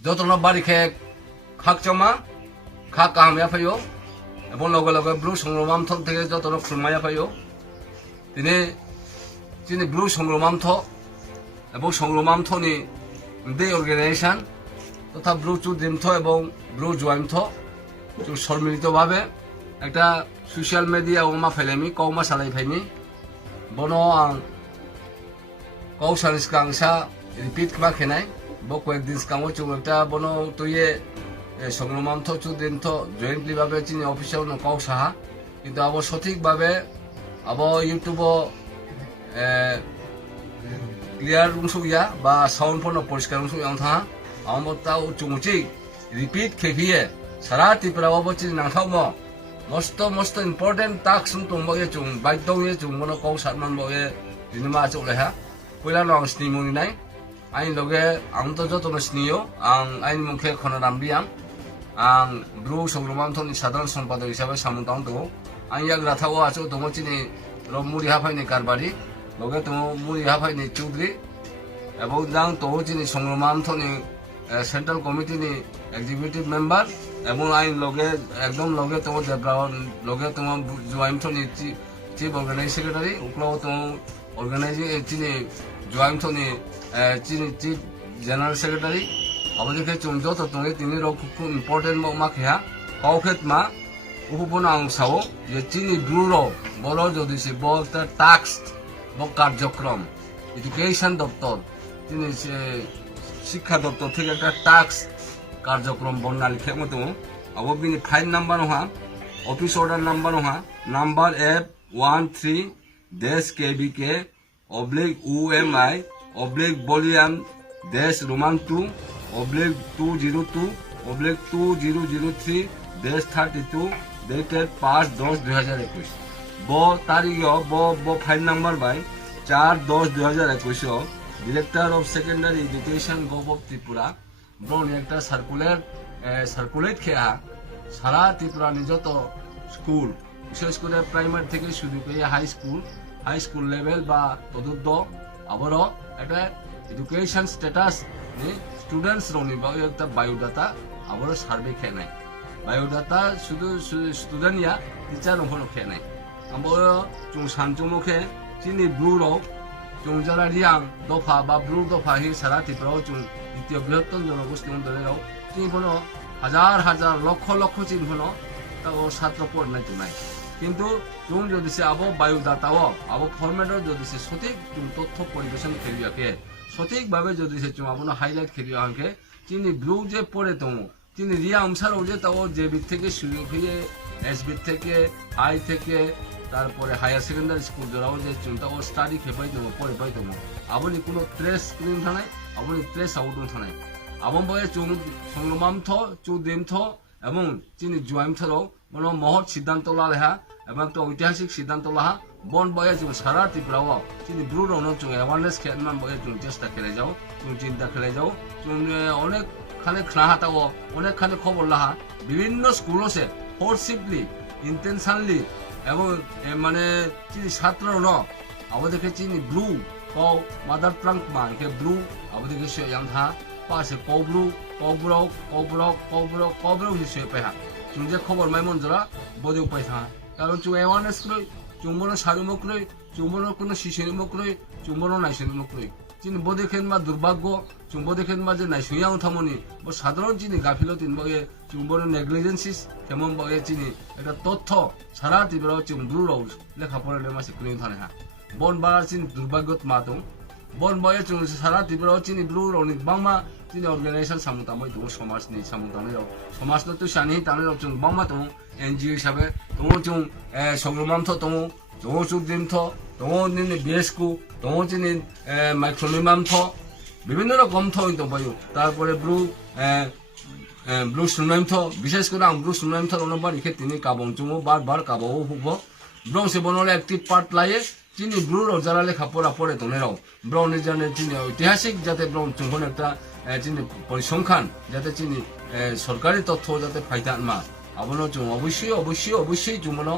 যতন বাড়িখে খাক চামা খাক কাহামিয়া ফাইও এবং লগে লগে ব্রু সংগ্রমা মথ থেকে যতন খুলমায়া ফাইও তিনি ব্রু সংগ্রমা মথ এবং সংগ্রমা মথনি দে অর্গানাইজেশন তথা ব্রু চুদ্রিমথ এবং ব্রু জয়মথ সম্মিলিতভাবে একটা সোশ্যাল মিডিয়া ওমা ফেলেমি কৌমা সালাই ফাইমি বনো আং কৌ সানিসকাংসা রিপিট মা খেনাই ব কয়েকদিন কামো চুং একটা বনো তুইয়ে সংগ্রমা মথ চুদ্রিমথ জয়েন্টলি ভাবে চিনি অফিসিয়াল কৌ সাহা কিন্তু আবো সঠিকভাবে আবো ইউটিউব ক্লিয়ার উংসুয়া বা সাউন্ড ফোন পরিষ্কার উংসুয়া থাকা আমার তাও চুমুচি রিপিট খেপিয়ে সারা ত্রিপুরাবাবো চিনি নাথাম মস্ত ইম্পর্টেন্ট টাস্ক দंबायो जों बायद'यै जों मनो कौ सारमानबायो बिनिमा चौलेहा पहिलानो आं स्निमुनि नाय आइन लगे आं तो जतनो स्नियो आं आइन मुखे खनारामबियां आं ब्रु संग्रममा मथनि साधारण सम्पादक हिसाबै सामुदां दङ आं याग्रा थाव आचो दङ चिनि रमुरि हाफाइनि कारबारि लगे दङ मुरि हाफाइनि चौधरी এবং जां दङ चिनि संग्रममा मथनि सेंट्रल कमिटिनि एग्जीक्यूटिव मेम्बर এবং আইন লগে একদম লগে তোমার দেবরাওয়ান লগে তোমার জয়েন্টনি চিফ অর্গানাইজিং সেক্রেটারি উকলাও তোমার অর্গানাইজিং চিনি জয়েন্টনি চিনি চিফ জেনারেল সেক্রেটারি অবদিকে চুম যত তুমি তিনি খুব ইম্পর্টেন্ট মা খেয়া কাউখেত মা উপবন অংশাও যে চিনি ব্রুরো বড় যদি সে একটা টাস্ক বা কার্যক্রম এডুকেশন দপ্তর তিনি শিক্ষা দপ্তর থেকে একটা টাস্ক कार्यक्रम बनना लिखे मत अब बिनि फाइन नम्बर हा ऑफिस ऑर्डर नम्बर हा number F13-KBK /UMI /Bolian -Roman 2/202/2003 dated 5/10/2021 बो तारीख बो fine number by 4/10/2021 director of secondary education government of Tripura ब्रोन एक सार्कुलेट खेया सारा त्रिपुरा निजत स्कूल विशेष कर प्राइमारी থেকে শুরু করে হাই স্কুল লেভেল বা তদুর্ধ আবার একটা এডুকেশন স্ট্যাটাস নি স্টুডেন্টস রনি বা একটা বায়োডাটা আবার সার্ভে খেয়ে নাই বায়োডাটা শুধু স্টুডেন্ট ইয়া টিচার নহনো খেয়ে নাই আবার চুং সানচুমুখে চিনি ব্লু রক চুংজারা রিয়াং দফা বা ব্লু দফা হি সারা ত্রিপুরা চুং দ্বিতীয় বৃহত্তম জনগোষ্ঠী অন্তরেও তিনি কোনো হাজার হাজার লক্ষ লক্ষ চিন হলো তাও ছাত্র পড়নাই তো নাই কিন্তু তুমি যদি সে আবো বায়ুদাতাও আবো ফরম্যাটও যদি সে সঠিক তথ্য পরিবেশন খেলিয়াকে সঠিকভাবে যদি সে চুম আপনার হাইলাইট খেলিয়াকে তিনি ব্লু যে পড়ে তুমি তিনি রিয়া অনুসারও যে তাও যে বিদ থেকে শুরু হয়ে এসবি থেকে হাই থেকে তারপরে হায়ার সেকেন্ডারি স্কুল ধরাও যে চুনটা ও স্টাডি খেপাই দেবো পড়ে পাই দেবো আপনি কোনো ট্রেস স্ক্রিন থানায় আপনি ট্রেস আউট থানায় আবম বয়ে চুং সংগ্রমা মথ চুদ্রিমথ এবং চিনি জয়েমথরাও মনে মহৎ সিদ্ধান্ত লেহা এবং একটা ঐতিহাসিক সিদ্ধান্ত লাহা বন বয়ে চুং সারা ত্রিপুরাও চিনি ব্রুর চুং অ্যাওয়ারনেস খেলমান বয়ে চুং চেষ্টা খেলে যাও চুং চিন্তা খেলে যাও চুং অনেকখানে খাহাতাও অনেকখানে খবর লাহা বিভিন্ন স্কুল আছে ফোর্সিভলি ইন্টেনশনলি এবং মানে চিনি ছাত্র ন আমাদেরকে চিনি ব্লু কৌ মাদার ট্রাঙ্ক মা একে ব্লু আমাদেরকে সে ইয়াংথা পাশে কৌব্রু হিসেবে পেহা চুং যে খবর মাইমন জরা বদেও পাইথা কারণ চুং অ্যাওয়ারনেস ক্রই চুম্বন সারিমুখ ক্রই চুম্বন কোনো শিশুনিমুখ ক্রই চুম্বন নাইসনিমুখ ক্রই চিনি বদে খেনমা দুর্ভাগ্য চুং বদে খেনমা যে নাইসুইয়া থামনি ও সাধারণ চিনি গাফিলতিন বগে চুম্বন নেগলিজেন্সিস কেমন বগে চিনি একটা তথ্য সারা ত্রিপুরা চুং ব্লু রোজ লেখাপড়া মাসে ক্রই থানে হা বন বাড়ার চিনি দুর্ভাগ্যত মাতো বন বয়ে চুং সারা ত্রিপুরা চিনি ব্লু রনি বাংমা চিনি অর্গানাইজেশন সামুতামই দङ समाजनि सामुतामै दङ समाजनो तो सानि तानै दङ बांमा दङ एनजिओ हिसाबै दङ जों संग्रममा मथों दङ चुद्रिमथ दङ निनि बिएसकु दङ चिनि माइक्रोनिमा मथों বিভিন্ন রকম থই দंबायो তারপরে ব্রু সংগ্রমमा मथों বিশেষ করে আं ব্রু সংগ্রমमा मथों অনুবার ইখে তিনি কাবং চুমো বারবার কাবাও হুবো ব্রং সে বনলে একটি পার্ট লায়ে চিনি ব্রু যারা লেখাপড়া পড়ে দনেরাও ব্রং নিজানে চিনি ঐতিহাসিক যাতে ব্রং চুঙ্গন একটা চিনি পরিসংখ্যান যাতে চিনি সরকারি তথ্য যাতে ফাইতান মা abono chung obviously jumono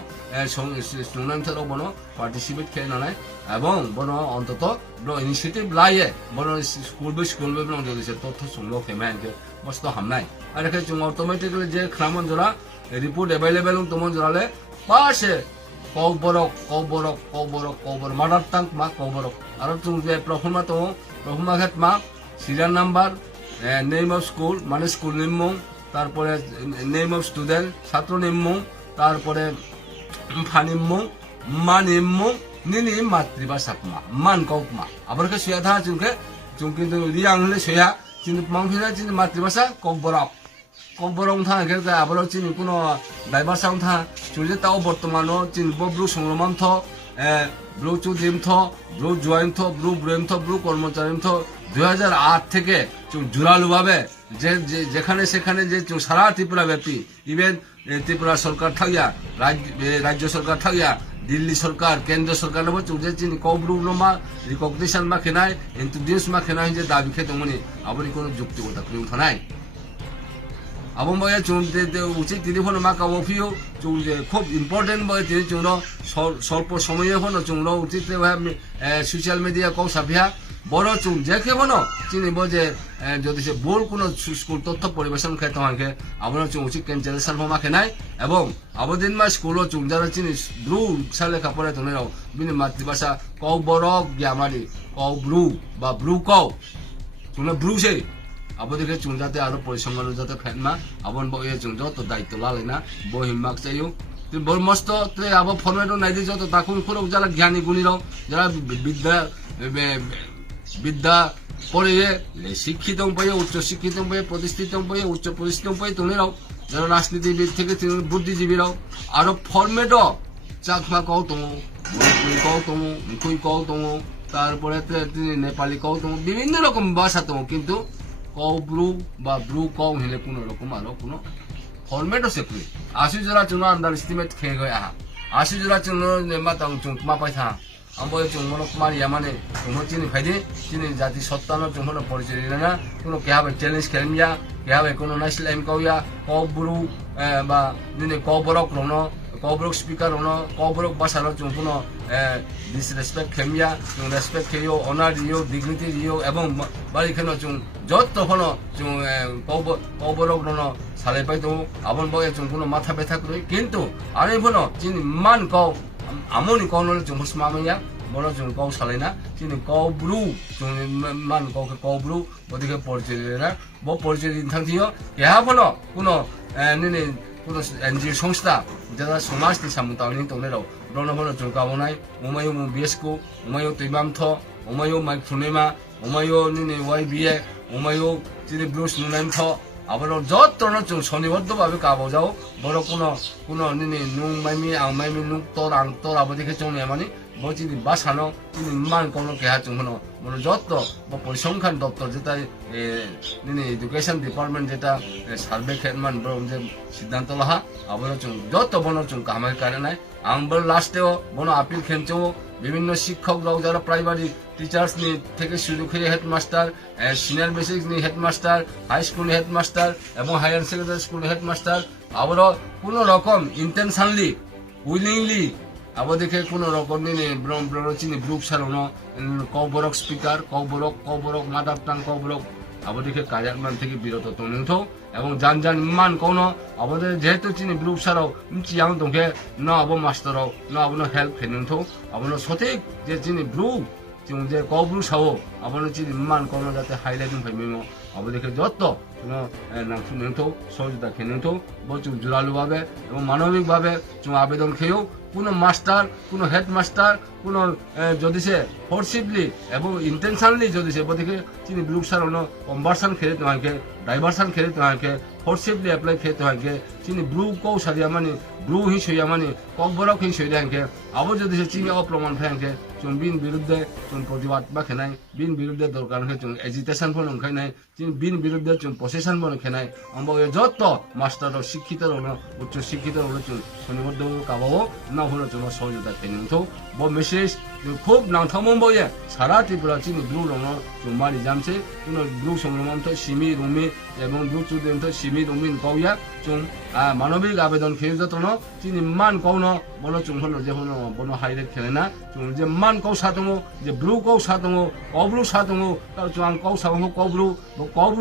student ro bono participate khelna ebong bono ontoto bro initiative laye bono school be bono jodise totho sunglo kemen ke mosto hamnai are ke chung automatically je khramon jora report available tomon jorale pase Kaubru mother tongue ma Kaubru aro chung je proforma to proforma khat ma serial number name of school মানে school নিমং তারপরে name of student ছাত্র নিমং তারপরে ফানিমং মানিমং নিনি মাতৃভাষা মা মান কৌকমা আবারকে সুয়া থা চুকে চুং কিন্তু রিয়াং হলে সুয়া কিন্তু মাংফিনা চিনি মাতৃভাষা ককবরং থা কে আবার চিনি কোনো ডাইভার্সা থা চুজে তাও বর্তমানো চিনি ব্রু সংগ্রমা মন্থ ব্রু চুদিমথ ব্রু জয়ন্থ ব্রু ব্রেমথ ব্রু কর্মচারীমথ 2008 থেকে জোরালোভাবে যেখানে সেখানে যে সারা ত্রিপুরা ব্যাপী ইভেন ত্রিপুরা সরকার থাকিয়া রাজ্য সরকার থাকিয়া দিল্লি সরকার কেন্দ্র সরকার যে চিনি কৌব্রু মা রিকগনিশন মা খেনাই ইন্ট্রোডিউস মা খেনাই যে দাবি খেতমনি আপনি কোনো যুক্তিগত ক্রিম থানাই আবম বয়ে উচিত তিনি ফোন মা কাবো ফিও খুব ইম্পর্টেন্ট বয়ে তিনি চুন স্বল্প সময়ে ফোন চুন উচিত সোশ্যাল মিডিয়া কৌ সাফিয়া বড় চুন যে খেবনো চিনি যে যদি সে বোল কোনো স্কুল তথ্য পরিবেশন খেতে আমাকে আপনার চুন উচিত ক্যান্সেলেশন মাখে নাই এবং আবদিন মা স্কুলও চুন যারা চিনি ব্রু লেখা পড়ে তোনেরাও বিনি মাতৃভাষা কৌ বড় গ্যামারি কৌব্রু বা ব্রু কৌ চুনে ব্রু সেই আবদিকে চুন যাতে আরো পরিসংখ্যান যাতে ফেনমা আবন বয়ে চুন যত দায়িত্ব লালেনা বহিমাক চাইও বড় মস্ত তুই আবার ফরমেটও নাই দিয়ে যত তাকুন করে যারা জ্ঞানী গুণীরাও যারা বিদ্যা পড়ে শিক্ষিত পাইয়ে উচ্চ শিক্ষিত পাইয়ে প্রতিষ্ঠিত পাইয়ে উচ্চ প্রতিষ্ঠিত পাইয়ে তোনেরাও যারা রাজনীতিবিদ থেকে বুদ্ধিজীবীরাও আরো ফরমেটও চাকমা কও তমো মণিপুরি কও তমো মুখুই কও তমো তারপরে নেপালি কও তমো বিভিন্ন রকম ভাষা তমো কিন্তু কৌব্রু বা ব্রু কৌ হেলে কোনো রকম আরো কোনো ফরমেটও সেকুই আশি জোড়া চুনো আন্ডার এস্টিমেট খেয়ে গয় আহা আশি জোড়া চুনো মা তাং চুং মা পাইথা আমবো চুংমনো কুমার ইয়ামানে চুংমো চিনি ফাইদে চিনি জাতি সত্তানো চুংমনো পরিচয় না কোনো কেহাবে চ্যালেঞ্জ খেলমিয়া কেহাবে কোনো নাইসলাইম কৌয়া কৌব্রু বা দিনে কৌবরক Rono কৌব্রক speaker Rono কৌবরক বাসানো চুংপুনো disrespect খেমিয়া চুং respect খেয়েও অনার দিও ডিগনিটি দিও এবং বাড়িখানো চুং যত হনো চুং কৌবরক রনো সালাই পাই দো আবন বয়ে চুং কোনো মাথা ব্যথা করি কিন্তু আরে হনো চিনি মান কও আমনি কৌনো চুং হুসমামিয়া বড় চুং কৌ সালাইনা চিনি কৌব্রু চুং মান কৌকে কৌব্রু ওদিকে পরিচয় না ব পরিচয় দিন থাকতিও কেহা হনো কোনো নিনি কোনো এনজিও সংস্থা যারা সমাজনি সামুতাওনি তোনেরাও ব্রণভনো চুং কাবনাই উমায়ু বিএসকু উমায়ু তৈবামথ উমায়ু মাইক ফুনেমা উমায়ু নিনি ওয়াইবিএ উমায়ু চিনি ব্রুস নুনাইমথ আবার যত চুং স্বনিবদ্ধভাবে কাবো যাও বড় কোনো নিনি নুং মাইমি আং মাইমি নুং তোর আং তোর আবার দেখে চুং নেমানি বচিনি বাসানো চিনি মান কোনো কেহা চুং হনো মানে যত বা পরিসংখ্যান দপ্তর যেটা নিনি এডুকেশন ডিপার্টমেন্ট যেটা সার্ভে খেনমান যে সিদ্ধান্ত লাহা আবার চুং যত বন চুং কামাই কারে নাই আং বল লাস্টেও বন আপিল খেনচো বিভিন্ন শিক্ষকরাও যারা প্রাইমারি টিচার্স নি থেকে শুরু করে হেডমাস্টার সিনিয়র বেসিক নি হেডমাস্টার হাই স্কুল হেডমাস্টার এবং হায়ার সেকেন্ডারি স্কুল হেডমাস্টার আবারও কোনো রকম ইন্টেনশনলি উইলিংলি আবার দেখে কোনো রকম নিয়ে চিনি ব্রুক সারনো কৌবরক স্পিকার কৌবরক মাদার টাং কৌবরক আবার দেখে কাজার মান থেকে বিরত তনিংথ এবং জান মান কোনো আমাদের যেহেতু চিনি ব্রুক সারাও চিয়াং দংকে ন আবো মাস্টারও ন আবনো হেল্প খেনিংথ আবনো সঠিক যে চিনি ব্রু যে কৌব্রু সাও আবনো চিনি মান কোনো যাতে হাইলাইটিং ফাইমেমো আবার দেখে যত নাংসু নিংথ সহযোগিতা খেনিংথ বচুং জোরালোভাবে এবং মানবিকভাবে চুং আবেদন খেয়েও কোনো মাস্টার কোনো হেডমাস্টার কোনো যদি সে ফোর্সিভলি এবং ইন্টেনশনলি যদি সে বদিকে চিনি ব্লুক সার অন্য কনভার্সন খেলে তোমাকে ডাইভার্সন খেলে তোমাকে ফোর্সিভলি এপ্লাই খেলে তোমাকে চিনি ব্লু কৌ সারিয়া মানে ব্লু হি সইয়া মানে ককবরক হি সইয়া আনকে আবার যদি সে চিনি অপ্রমাণ ফেঁকে চুন বিন বিরুদ্ধে চুন প্রতিবাদ বা খেনাই বিন বিরুদ্ধে দরকার চুন এজিটেশন ফোন খেনাই চিনি বিন বিরুদ্ধে চুন প্রসেশন ফোন খেনাই অম্ব যত মাস্টার শিক্ষিত উচ্চ শিক্ষিত চুন শনিবদ্ধ কাবাও না হলো চুন সহযোগিতা খেনিংথ ব মেসেজ খুব নাংথামন বয়ে সারা ত্রিপুরা চিনি ব্রু রং जों मानि जामसे ब्रु संग्रंमा मथो सिमि रुमि এবং ब्रु चुदेन्थ सिमि रुमि कौया जों मानबिक आवेदन खेयो जतन चिनि मान कौनो बनो जों होनो जे होनो बनो हाइरे खेलेना जों जे मान कौसा दङ जे ब्रु कौसा दङ कौब्रु सा दङ ता जों आं कौसा हो कौब्रु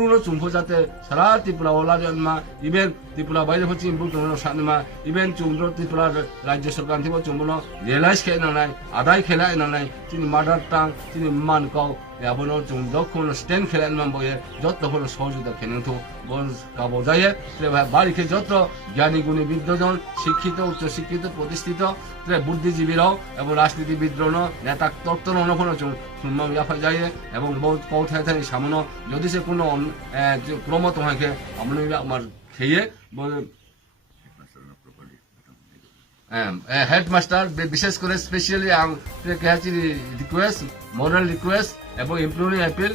नो जोंखौ जाते सारा त्रिपुरा अलाजनमा इभेन त्रिपुरा बायरे फचि ब्रु दङ सानमा इभेन जों त्रिपुरा राज्य सरकार थिबो जों बनो रियलाइज खेनाय आदाय खेलायनाय चिनि मादार टां चिनि मान कौ याबनो जों दखौनो स्टेन्ड खेलायनाय बये जत होनो सहযোগিতা खेनथो बन गाबो जाये बारिके जत জ্ঞানী গুণী বিদ্বজন শিক্ষিত উচ্চ শিক্ষিত প্রতিষ্ঠিত বুদ্ধিজীবীরাও এবং রাজনীতিবিদরণ নেতা তত্ত্বরণ কোনো সুন্মা ইয়াফা যায় এবং বহুত কৌথায় থাকে সামনে যদি সে কোনো ক্রমত হয় আমার খেয়ে হেডমাস্টার বিশেষ করে স্পেশালি রিকোয়েস্ট মোরাল রিকোয়েস্ট এবং ইমপ্লয়িং অ্যাপিল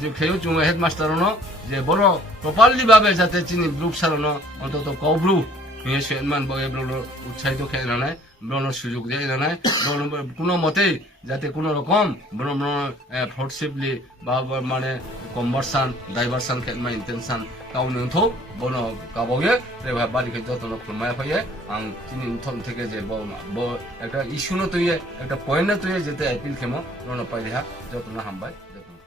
যে খেয়েও চুম হেডমাস্টারন যে বড় প্রপারলি ভাবে যাতে চিনি গ্রুপ সারন অন্তত কৌব্রু নিয়ে সেমান উৎসাহিত খেয়ে নাই ব্রণর সুযোগ দিয়ে নাই কোনো মতেই যাতে কোনো রকম ফ্রডশিপলি বা মানে কনভার্সান ডাইভার্সান খেলমা ইন্টেনশন কাউনিথौ বনো গাবগে বাড়িকে যতন খুলমায় ফয়ে আং চিনি থন থেকে যে একটা ইস্যুনো তৈয়ে একটা পয়েন্ট তৈয়ে যেতে আইপিল খেমো রণ পাইলেহা যতন হামবাই যতন